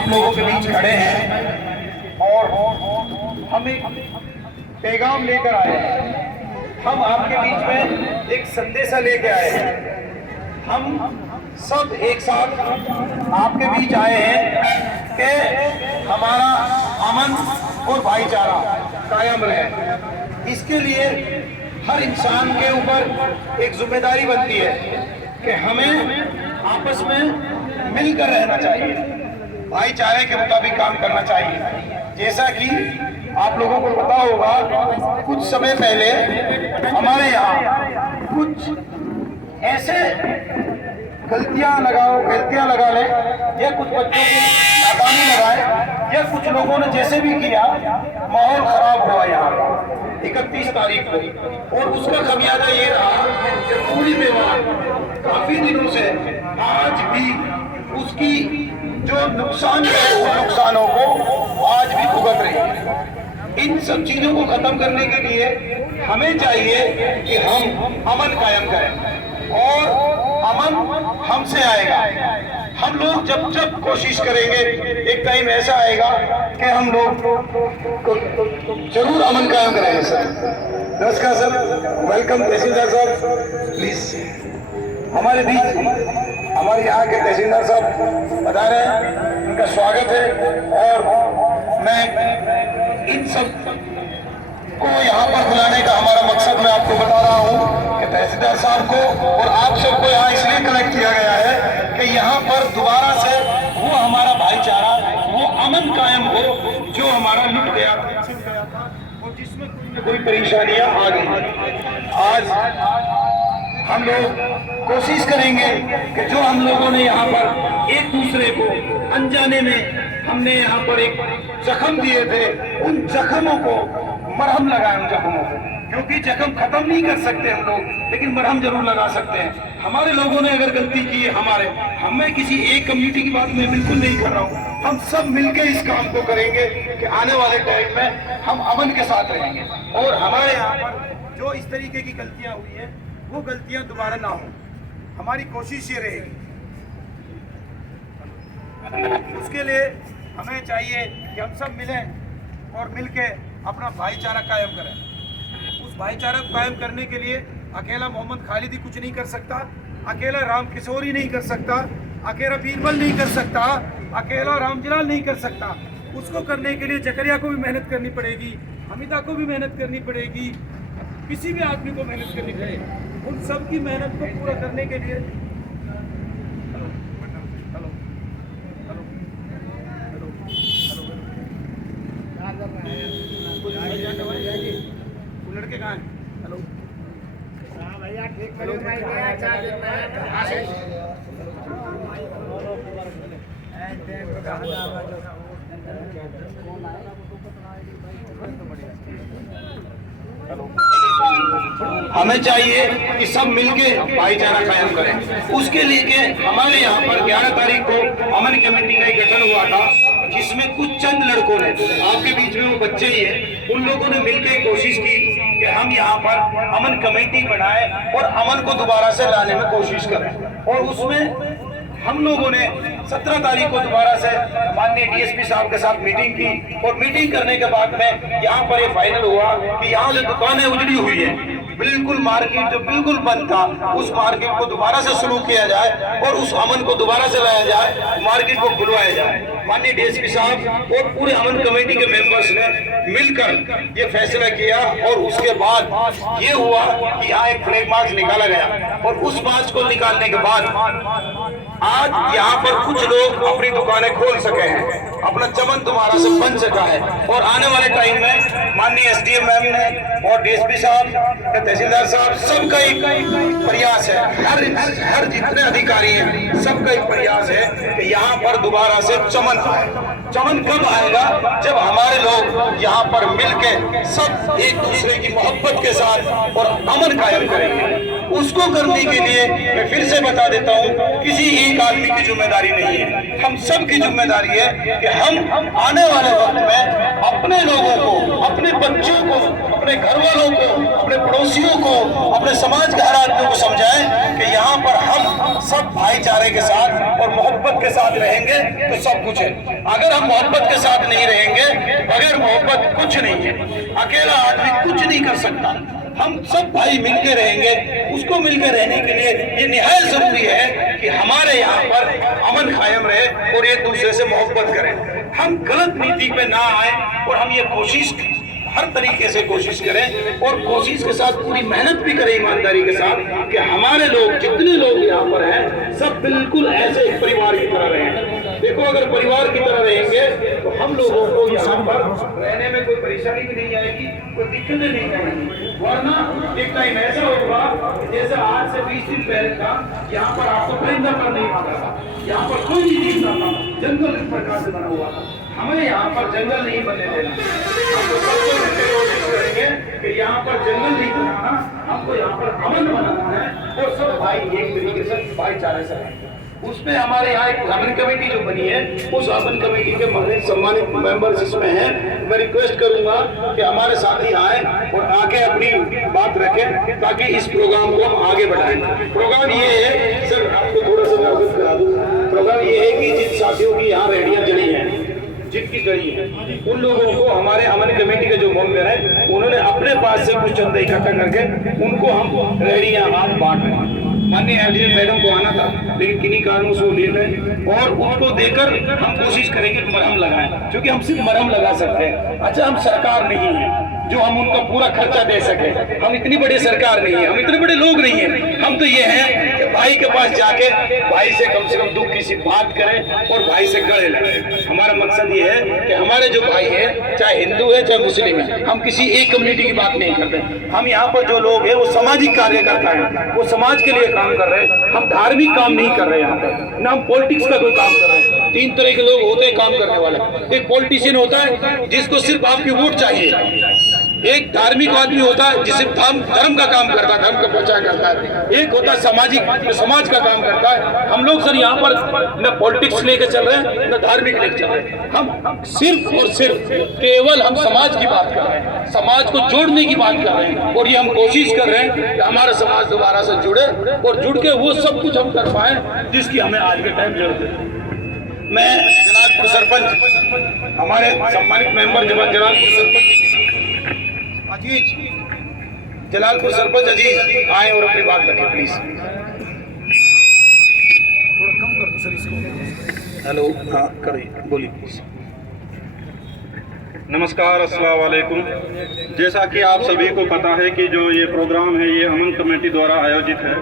आप लोगों के बीच खड़े हैं और हम एक पैगाम लेकर आए हैं। हम आपके बीच में एक संदेशा लेके आए हैं। हम सब एक साथ आपके बीच आए हैं कि हमारा अमन और भाईचारा कायम रहे। इसके लिए हर इंसान के ऊपर एक जिम्मेदारी बनती है कि हमें आपस में मिलकर रहना चाहिए, भाईचारे के मुताबिक काम करना चाहिए। जैसा कि आप लोगों को पता होगा, कुछ समय पहले हमारे यहाँ कुछ ऐसे गलतियां लगा ले या कुछ बच्चों की नाकामी लगाए या कुछ लोगों ने जैसे भी किया, माहौल खराब हुआ यहाँ 31 तारीख को। और उसका खमियाजा ये रहा कि पूरी मेवाड़ काफी दिनों से आज भी उसकी जो नुकसान है उन नुकसानों को आज भी भुगत रही है। इन सब चीजों को खत्म करने के लिए हमें चाहिए कि हम अमन कायम करें और अमन हमसे आएगा। हम लोग जब कोशिश करेंगे, एक टाइम ऐसा आएगा कि हम लोग जरूर अमन कायम करेंगे। सर नमस्कार सर, वेलकम तहसीलदार साहब। प्लीज हमारे बीच हमारे यहाँ के तहसीलदार साहब बता रहे हैं, उनका स्वागत है। और मैं इन सब को यहाँ पर बुलाने का हमारा मकसद मैं आपको बता रहा हूँ कि तहसीलदार साहब को और आप सबको यहाँ इसलिए कलेक्ट किया गया है कि यहाँ पर दोबारा से वो हमारा भाईचारा, वो अमन कायम हो जो हमारा लुट गया था और जिसमें कोई परेशानियां आ गई। आज हम लोग कोशिश करेंगे कि जो हम लोगों ने यहाँ पर एक दूसरे को अनजाने में हमने यहाँ पर एक जख्म दिए थे, उन जख्मों को मरहम लगाए, उन जख्मों को, क्योंकि जख्म खत्म नहीं कर सकते हम लोग, लेकिन मरहम जरूर लगा सकते हैं। हमारे लोगों ने अगर गलती की है, हमें किसी एक कम्युनिटी की बात मैं बिल्कुल नहीं कर रहा हूँ, हम सब मिलकर इस काम को करेंगे कि आने वाले टाइम में हम अमन के साथ रहेंगे और हमारे यहाँ पर जो इस तरीके की गलतियाँ हुई है वो गलतियाँ दोबारा ना हो। हमारी कोशिश ये रहेगी। उसके लिए हमें चाहिए कि हम सब मिलें और मिलके अपना भाईचारा कायम करें। उस भाईचारा को कायम करने के लिए अकेला मोहम्मद खालिद ही कुछ नहीं कर सकता, अकेला राम किशोर ही नहीं कर सकता, अकेला बीरबल नहीं कर सकता, अकेला रामजलाल नहीं कर सकता। उसको करने के लिए जकरिया को भी मेहनत करनी पड़ेगी, हमिदा को भी मेहनत करनी पड़ेगी, किसी भी आदमी को मेहनत करनी पड़ेगी। उन सब की मेहनत को पूरा करने के लिए लड़के कहाँ हैं? हेलो भैया, ठीक हमें चाहिए कि सब मिलके भाईचारा कायम करें। उसके लिए हमारे यहाँ पर 11 तारीख को अमन कमेटी का एक गठन हुआ था, जिसमें कुछ चंद लड़कों ने, आपके बीच में वो बच्चे ही हैं, उन लोगों ने मिलकर कोशिश की कि हम यहाँ पर अमन कमेटी बनाएं और अमन को दोबारा से लाने में कोशिश करें। और उसमें हम लोगों ने 17 तारीख को दोबारा से माननीय डीएसपी साहब के साथ मीटिंग की और मीटिंग करने के बाद में यहाँ पर ये फाइनल हुआ कि यहाँ जो दुकानें उजड़ी हुई है, बिल्कुल मार्केट जो बिल्कुल बंद था, उस मार्केट को दोबारा से शुरू किया जाए और उस अमन को दोबारा से लाया जाए, मार्केट को खुलवाया जाए। माननीय डीएसपी साहब और पूरे अमन कमेटी के मेंबर्स ने मिलकर ये फैसला किया और उसके बाद ये हुआ कि यहाँ एक फ्लैग मार्च निकाला गया और उस मार्च को निकालने के बाद आज यहाँ पर कुछ लोग अपनी दुकानें खोल सके हैं, अपना चमन दोबारा से बन सका है। और आने वाले टाइम में माननीय एसडीएम मैम ने और डीएसपी साहब, तहसीलदार साहब, सबका एक प्रयास है, हर जितने अधिकारी हैं सबका एक प्रयास है कि यहाँ पर दोबारा से चमन आए। चमन कब आएगा? जब हमारे लोग यहाँ पर मिलके सब एक दूसरे की मोहब्बत के साथ और अमन कायम करेंगे। उसको करने के लिए मैं फिर से बता देता हूँ, किसी एक आदमी की जिम्मेदारी नहीं है, हम सब की जिम्मेदारी है कि हम आने वाले वक्त में अपने लोगों को, अपने बच्चों को, अपने घर वालों को, अपने पड़ोसियों को, अपने समाज के हर आदमी को समझाएं कि यहाँ पर हम सब भाईचारे के साथ और मोहब्बत के साथ रहेंगे तो सब कुछ है। अगर हम मोहब्बत के साथ नहीं रहेंगे, बगैर मोहब्बत कुछ नहीं है, अकेला आदमी कुछ नहीं कर सकता। हम सब भाई मिलकर रहेंगे, उसको मिलकर रहने के लिए ये निहायत जरूरी है कि हमारे यहाँ पर अमन कायम रहे और एक दूसरे से मोहब्बत करें। हम गलत नीति पे ना आए और हम ये कोशिश हर तरीके से कोशिश करें और कोशिश के साथ पूरी मेहनत भी करें ईमानदारी के साथ कि हमारे लोग, जितने लोग यहाँ पर हैं, सब बिल्कुल ऐसे एक परिवार की तरह रहें। देखो, अगर परिवार की तरह रहेंगे तो हम लोगों को यहाँ पर रहने में कोई परेशानी भी नहीं आएगी, कोई दिक्कतें नहीं आएगी। वरना एक टाइम ऐसा होगा जैसे आज से 20 दिन पहले था, यहाँ पर आपको परिंदा पर नहीं आता था, यहाँ पर कोई नहीं दिखता था, जंगल इस प्रकार से बना हुआ था। हमें यहाँ पर जंगल नहीं बनने देना, हमको सबको कोशिश करेंगे कि यहाँ पर जंगल नहीं बनाना, हमको यहाँ पर अमन बनाना है और सब भाई एक तरीके से भाईचारे से रहेंगे। उसमें हमारे यहाँ एक अमन कमेटी जो बनी है, उस अमन कमेटी के माननीय सम्मानित मेंबर्स इसमें हैं। मैं रिक्वेस्ट करूंगा कि हमारे साथी आए और आके अपनी बात रखें ताकि इस प्रोग्राम को हम आगे बढ़ाएं। प्रोग्राम ये है, सर आपको थोड़ा सा मैं अवगत करा दूं, प्रोग्राम ये है कि जिन साथियों की यहाँ रेहड़ियाँ जड़ी हैं, जिनकी गई है, उन लोगों को हमारे अमन कमेटी के जो मेंबर हैं, उन्होंने अपने पास से कुछ चंदा इकट्ठा करके उनको हम रेहड़ियाँ आज बांट रहे हैं। माननीय एमडी मैडम को आना था, लेकिन किन्हीं कारणों से वो लेट है और उनको देकर हम कोशिश करेंगे कि मरहम लगाएं, क्योंकि हम सिर्फ मरहम लगा सकते हैं। अच्छा, हम सरकार नहीं है जो हम उनका पूरा खर्चा दे सके, हम इतनी बड़ी सरकार नहीं है, हम इतने बड़े लोग नहीं है। हम तो ये हैं कि भाई के पास जाके भाई से कम दुख की सी बात करें और भाई से गले लगें। हमारा मकसद ये है कि हमारे जो भाई है, चाहे हिंदू है चाहे मुस्लिम है, हम किसी एक कम्युनिटी की बात नहीं करते। हम यहाँ पर जो लोग हैं वो सामाजिक कार्यकर्ता हैं, वो समाज के लिए काम कर रहे हैं। हम धार्मिक काम नहीं कर रहे हैं यहाँ पर, ना हम पॉलिटिक्स का कोई काम कर रहे हैं। 3 तरह के लोग होते हैं काम करने वाले। एक पॉलिटिशियन होता है जिसको सिर्फ आपकी वोट चाहिए, एक धार्मिक आदमी होता है जिसे धर्म का काम करता है, धर्म का प्रचार करता है, एक होता है सामाजिक, जो समाज का काम करता है। हम लोग सर यहाँ पर न पॉलिटिक्स लेके चल रहे हैं न धार्मिक लेके चल रहे हैं, हम सिर्फ और सिर्फ केवल हम समाज की बात कर रहे हैं, समाज को जोड़ने की बात कर रहे हैं। और ये हम कोशिश कर रहे हैं कि हमारा समाज दोबारा से जुड़े और जुड़ के वो सब कुछ हम कर पाए जिसकी हमें आज के टाइम जरूरत है। मैं जलालपुर सरपंच, हमारे सम्मानित मेंबर जलालपुर सरपंच अजीज, जलालपुर सरपंच अजीज आए और अपनी बात रखें प्लीज। थोड़ा कम कर दो सर इसको। हेलो, हाँ करिए, बोलिए प्लीज। नमस्कार, अस्सलाम वालेकुम। जैसा कि आप सभी को पता है कि जो ये प्रोग्राम है ये अमन कमेटी द्वारा आयोजित है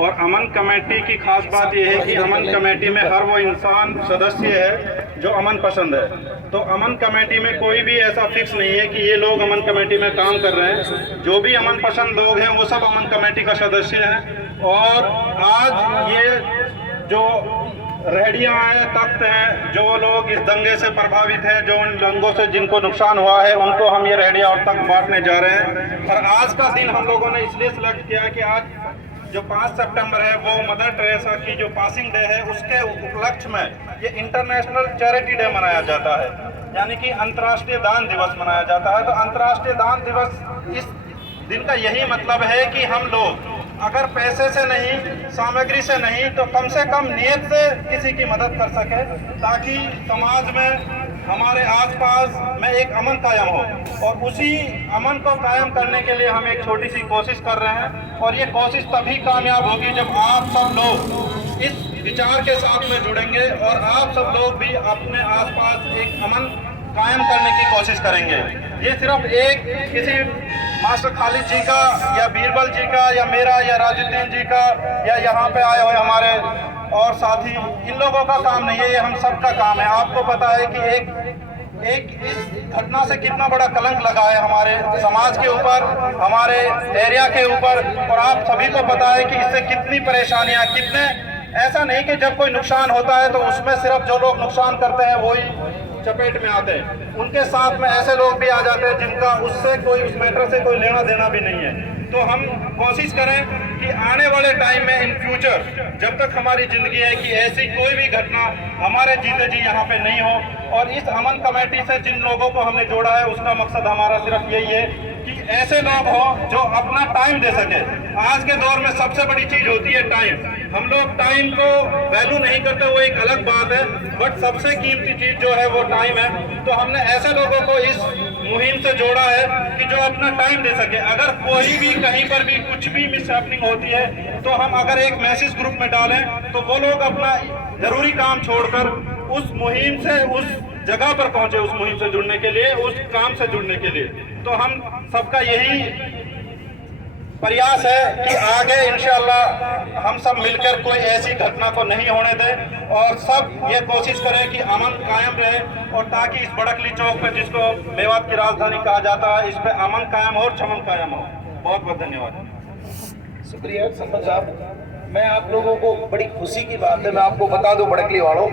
और अमन कमेटी की खास बात ये है कि अमन कमेटी में हर वो इंसान सदस्य है जो अमन पसंद है। तो अमन कमेटी में कोई भी ऐसा फिक्स नहीं है कि ये लोग अमन कमेटी में काम कर रहे हैं। जो भी अमन पसंद लोग हैं वो सब अमन कमेटी का सदस्य हैं। और आज ये जो रेहड़ियाँ हैं, तख्त हैं, जो लोग इस दंगे से प्रभावित हैं, जो उन दंगों से जिनको नुकसान हुआ है, उनको हम ये रेहड़ियाँ और तख्त बांटने जा रहे हैं। और आज का दिन हम लोगों ने इसलिए सिलेक्ट किया कि आज जो 5 सितंबर है वो मदर टेरेसा की जो पासिंग डे है, उसके उपलक्ष्य में ये इंटरनेशनल चैरिटी डे मनाया जाता है, यानी कि अंतर्राष्ट्रीय दान दिवस मनाया जाता है। तो अंतर्राष्ट्रीय दान दिवस, इस दिन का यही मतलब है कि हम लोग अगर पैसे से नहीं, सामग्री से नहीं, तो कम से कम नियत से किसी की मदद कर सके, ताकि समाज में, हमारे आसपास में एक अमन कायम हो। और उसी अमन को कायम करने के लिए हम एक छोटी सी कोशिश कर रहे हैं। और ये कोशिश तभी कामयाब होगी जब आप सब लोग इस विचार के साथ में जुड़ेंगे और आप सब लोग भी अपने आसपास एक अमन कायम करने की कोशिश करेंगे। ये सिर्फ एक किसी मास्टर खालिद जी का या बीरबल जी का या मेरा या राजुद्दीन जी का या यहाँ पे आए हुए हमारे और साथी, इन लोगों का काम नहीं है, ये हम सब का काम है। आपको पता है कि एक इस घटना से कितना बड़ा कलंक लगा है हमारे समाज के ऊपर, हमारे एरिया के ऊपर। और आप सभी को पता है कि इससे कितनी परेशानियां, कितने, ऐसा नहीं कि जब कोई नुकसान होता है तो उसमें सिर्फ जो लोग नुकसान करते हैं वही चपेट में आते हैं, उनके साथ में ऐसे लोग भी आ जाते हैं जिनका उससे कोई, उस मैटर से कोई लेना देना भी नहीं है। तो हम कोशिश करें कि आने वाले टाइम में इन फ्यूचर जब तक हमारी ज़िंदगी है कि ऐसी कोई भी घटना हमारे जीते जी यहाँ पे नहीं हो। और इस अमन कमेटी से जिन लोगों को हमने जोड़ा है उसका मकसद हमारा सिर्फ यही है कि ऐसे लोग हों जो अपना टाइम दे सके। आज के दौर में सबसे बड़ी चीज़ होती है टाइम। हम लोग टाइम को वैल्यू नहीं करते, वो एक अलग बात है, बट सबसे कीमती चीज़ जो है वो टाइम है। तो हमने ऐसे लोगों को इस मुहिम से जोड़ा है कि जो अपना टाइम दे सके। अगर कोई भी कहीं पर भी कुछ भी मिसहैपनिंग होती है तो हम अगर एक मैसेज ग्रुप में डालें तो वो लोग अपना जरूरी काम छोड़कर उस मुहिम से उस जगह पर पहुंचे, उस मुहिम से जुड़ने के लिए, उस काम से जुड़ने के लिए। तो हम सबका यही प्रयास है कि आगे इंशाअल्लाह हम सब मिलकर कोई ऐसी घटना को नहीं होने दें और सब ये कोशिश करें कि अमन कायम रहे, और ताकि इस बड़कली चौक पे जिसको मेवात की राजधानी कहा जाता है, इस पे अमन कायम हो और चमन कायम हो। बहुत बहुत धन्यवाद। शुक्रिया सरपंच साहब। मैं आप लोगों को बड़ी खुशी की बात है, मैं आपको बता दूं बड़कली वालों,